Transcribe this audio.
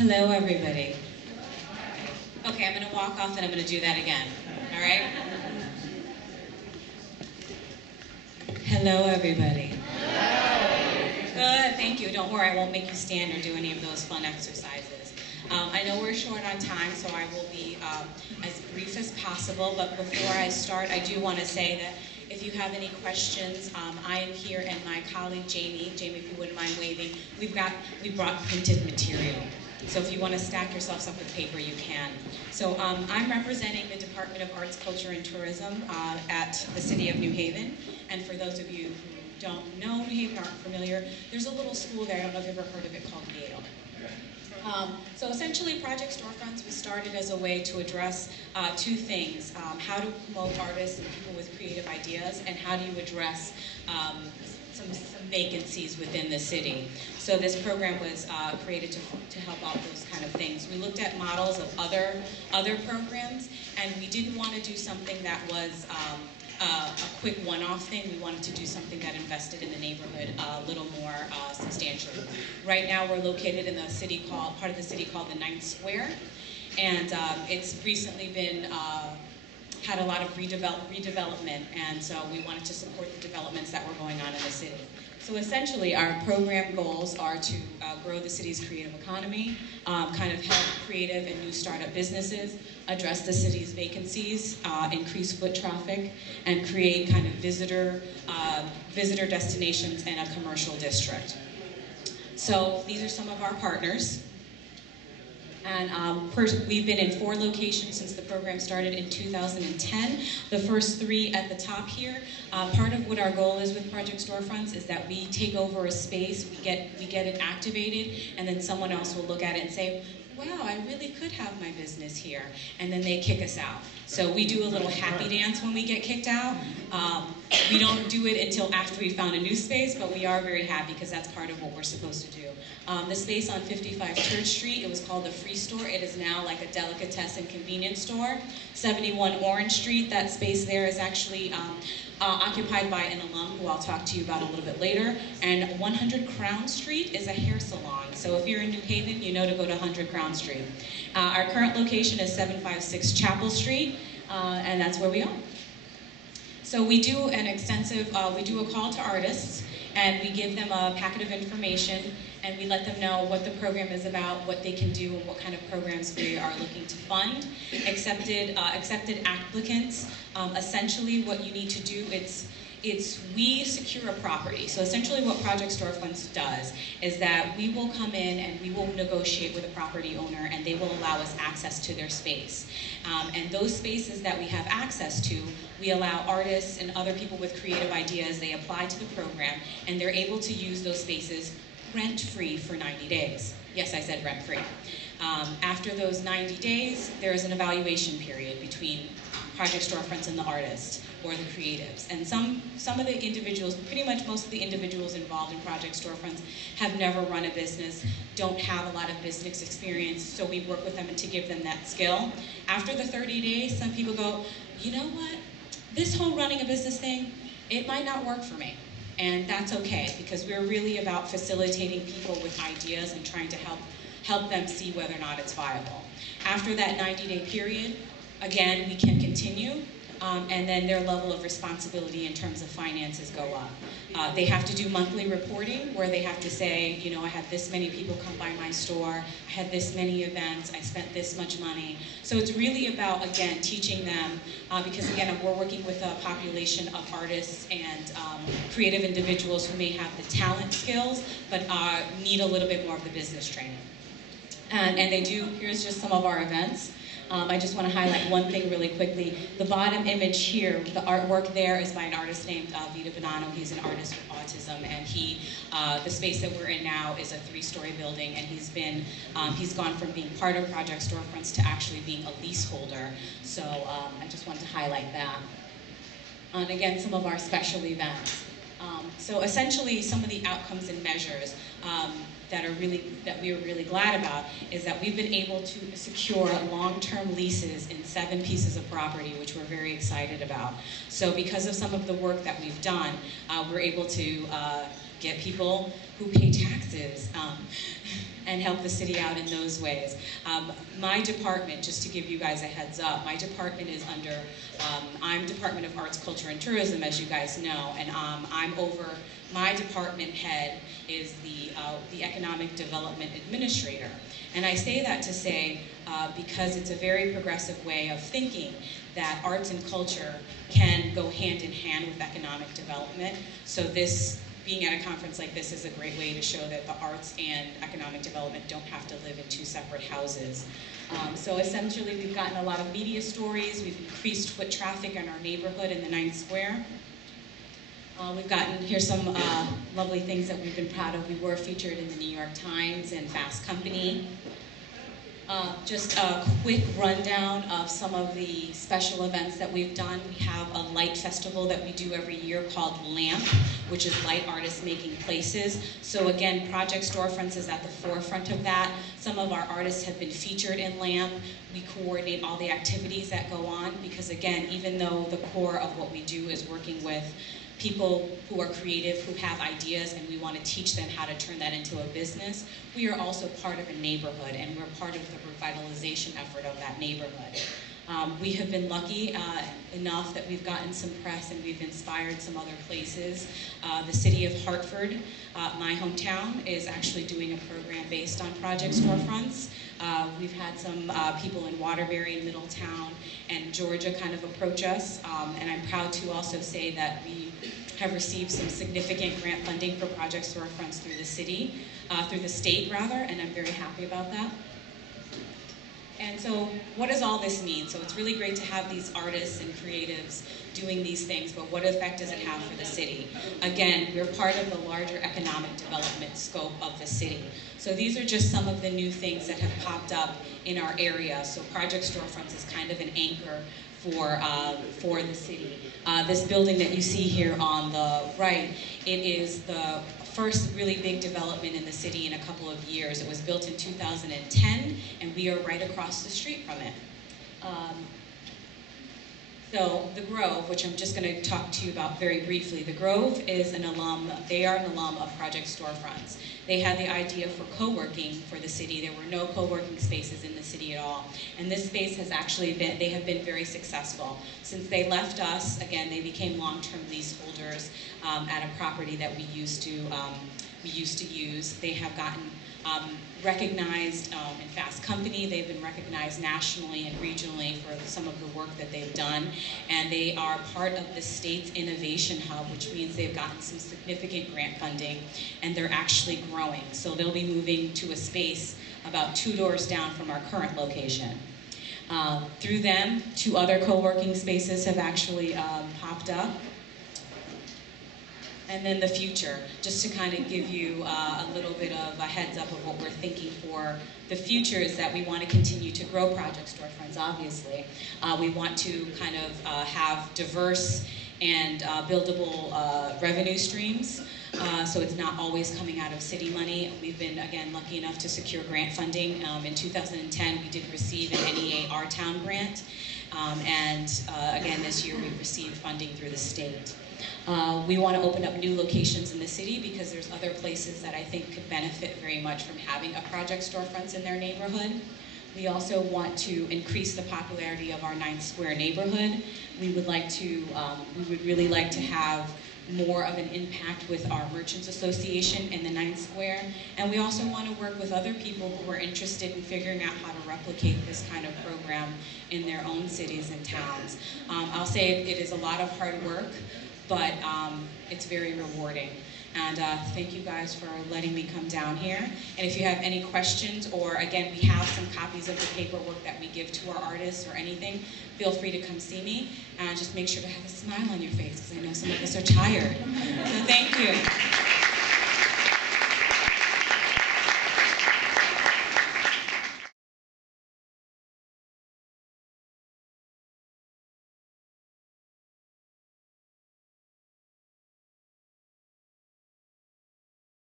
Hello, everybody. Okay, I'm going to walk off and I'm going to do that again. All right? Hello, everybody. Good, thank you. Don't worry, I won't make you stand or do any of those fun exercises. I know we're short on time, so I will be as brief as possible. But before I start, I do want to say that if you have any questions, I am here, and my colleague Jaimee, if you wouldn't mind waving, we brought printed material. So if you want to stack yourselves up with paper, you can. So I'm representing the Department of Arts, Culture, and Tourism at the City of New Haven. And for those of you who don't know New Haven, aren't familiar, there's a little school there, I don't know if you've ever heard of it, called Yale. So essentially, Project Storefronts was started as a way to address two things: how to promote artists and people with creative ideas, and how do you address some vacancies within the city. So this program was created to help out those kind of things. We looked at models of other programs, and we didn't want to do something that was a quick one-off thing. We wanted to do something that invested in the neighborhood a little more substantially. Right now, we're located in part of the city called the Ninth Square, and it's recently been had a lot of redevelopment, and so we wanted to support the developments that were going on in the city. So essentially, our program goals are to grow the city's creative economy, kind of help creative and new startup businesses, address the city's vacancies, increase foot traffic, and create kind of visitor destinations in a commercial district. So these are some of our partners. And we've been in 4 locations since the program started in 2010. The first 3 at the top here. Part of what our goal is with Project Storefronts is that we take over a space, we get it activated, and then someone else will look at it and say, wow, I really could have my business here. And then they kick us out. So we do a little happy dance when we get kicked out. We don't do it until after we found a new space, but we are very happy because that's part of what we're supposed to do. The space on 55 Church Street, it was called the Free Store. It is now like a delicatessen convenience store. 71 Orange Street, that space there is actually occupied by an alum who I'll talk to you about a little bit later. And 100 Crown Street is a hair salon. So if you're in New Haven, you know to go to 100 Crown Street. Our current location is 756 Chapel Street, and that's where we are. So we do we do a call to artists, and we give them a packet of information, and we let them know what the program is about, what they can do, and what kind of programs we are looking to fund. Accepted applicants. Essentially, what you need to do, we secure a property. So essentially what Project Storefronts does is that we will come in and we will negotiate with a property owner, and they will allow us access to their space. And those spaces that we have access to, we allow artists and other people with creative ideas, they apply to the program, and they're able to use those spaces rent-free for 90 days. Yes, I said rent-free. After those 90 days, there is an evaluation period between Project Storefronts and the artist or the creatives. And some of the individuals, pretty much most of the individuals involved in Project Storefronts have never run a business, don't have a lot of business experience, so we work with them to give them that skill. After the 30 days, some people go, you know what? This whole running a business thing, it might not work for me. And that's okay, because we're really about facilitating people with ideas and trying to help them see whether or not it's viable. After that 90-day period, again, we can continue, and then their level of responsibility in terms of finances go up. They have to do monthly reporting where they have to say, you know, I had this many people come by my store, I had this many events, I spent this much money. So it's really about, again, teaching them, because again, we're working with a population of artists and creative individuals who may have the talent skills, but need a little bit more of the business training. And they do, here's just some of our events. I just want to highlight one thing really quickly. The bottom image here, the artwork there is by an artist named Vivian Nabeta. He's an artist with autism, and the space that we're in now is a 3-story building, and he's gone from being part of Project Storefronts to actually being a leaseholder. So I just wanted to highlight that. And again, some of our special events. So essentially, some of the outcomes and measures that we are really glad about is that we've been able to secure long-term leases in 7 pieces of property, which we're very excited about. So because of some of the work that we've done, we're able to get people who pay taxes, and help the city out in those ways. My department, just to give you guys a heads up, my department is under, I'm Department of Arts, Culture, and Tourism, as you guys know, and I'm over, my department head is the Economic Development Administrator. And I say that to say, because it's a very progressive way of thinking that arts and culture can go hand in hand with economic development. So this, being at a conference like this is a great way to show that the arts and economic development don't have to live in two separate houses. So essentially we've gotten a lot of media stories, we've increased foot traffic in our neighborhood in the 9th Square. We've gotten, here's some lovely things that we've been proud of. We were featured in the New York Times and Fast Company. Just a quick rundown of some of the special events that we've done. We have a light festival that we do every year called LAMP, which is Light Artists Making Places. So again, Project Storefronts is at the forefront of that. Some of our artists have been featured in LAMP. We coordinate all the activities that go on because again, even though the core of what we do is working with people who are creative, who have ideas, and we want to teach them how to turn that into a business, we are also part of a neighborhood, and we're part of the revitalization effort of that neighborhood. We have been lucky enough that we've gotten some press and we've inspired some other places. The city of Hartford, my hometown, is actually doing a program based on Project Storefronts. We've had some people in Waterbury and Middletown and Georgia kind of approach us, and I'm proud to also say that we have received some significant grant funding for Project Storefronts through the city, through the state rather, and I'm very happy about that. And so what does all this mean? So it's really great to have these artists and creatives doing these things, but what effect does it have for the city? Again, we're part of the larger economic development scope of the city. So these are just some of the new things that have popped up in our area. So Project Storefronts is kind of an anchor for the city. This building that you see here on the right, it is the first really big development in the city in a couple of years. It was built in 2010, and we are right across the street from it. So the Grove, which I'm just going to talk to you about very briefly, the Grove is an alum, they are an alum of Project Storefronts. They had the idea for co-working for the city. There were no co-working spaces in the city at all. And this space has actually been, they have been very successful. Since they left us, again, they became long-term leaseholders at a property that we used to use. They have gotten recognized in Fast Company. They've been recognized nationally and regionally for some of the work that they've done. And they are part of the state's innovation hub, which means they've gotten some significant grant funding, and they're actually growing. So they'll be moving to a space about 2 doors down from our current location. Through them, 2 other co-working spaces have actually popped up. And then the future, just to kind of give you a little bit of a heads up of what we're thinking for the future is that we want to continue to grow Project Storefronts, obviously. We want to kind of have diverse and buildable revenue streams, so it's not always coming out of city money. We've been, again, lucky enough to secure grant funding. In 2010, we did receive an NEA Our Town grant, and again, this year we've received funding through the state. We want to open up new locations in the city because there's other places that I think could benefit very much from having a Project Storefronts in their neighborhood. We also want to increase the popularity of our 9th Square neighborhood. We would like to, we would really like to have more of an impact with our Merchants Association in the 9th Square. And we also want to work with other people who are interested in figuring out how to replicate this kind of program in their own cities and towns. I'll say it is a lot of hard work, but it's very rewarding. And thank you guys for letting me come down here. And if you have any questions, or again, we have some copies of the paperwork that we give to our artists or anything, feel free to come see me. And just make sure to have a smile on your face, because I know some of us are tired. So thank you.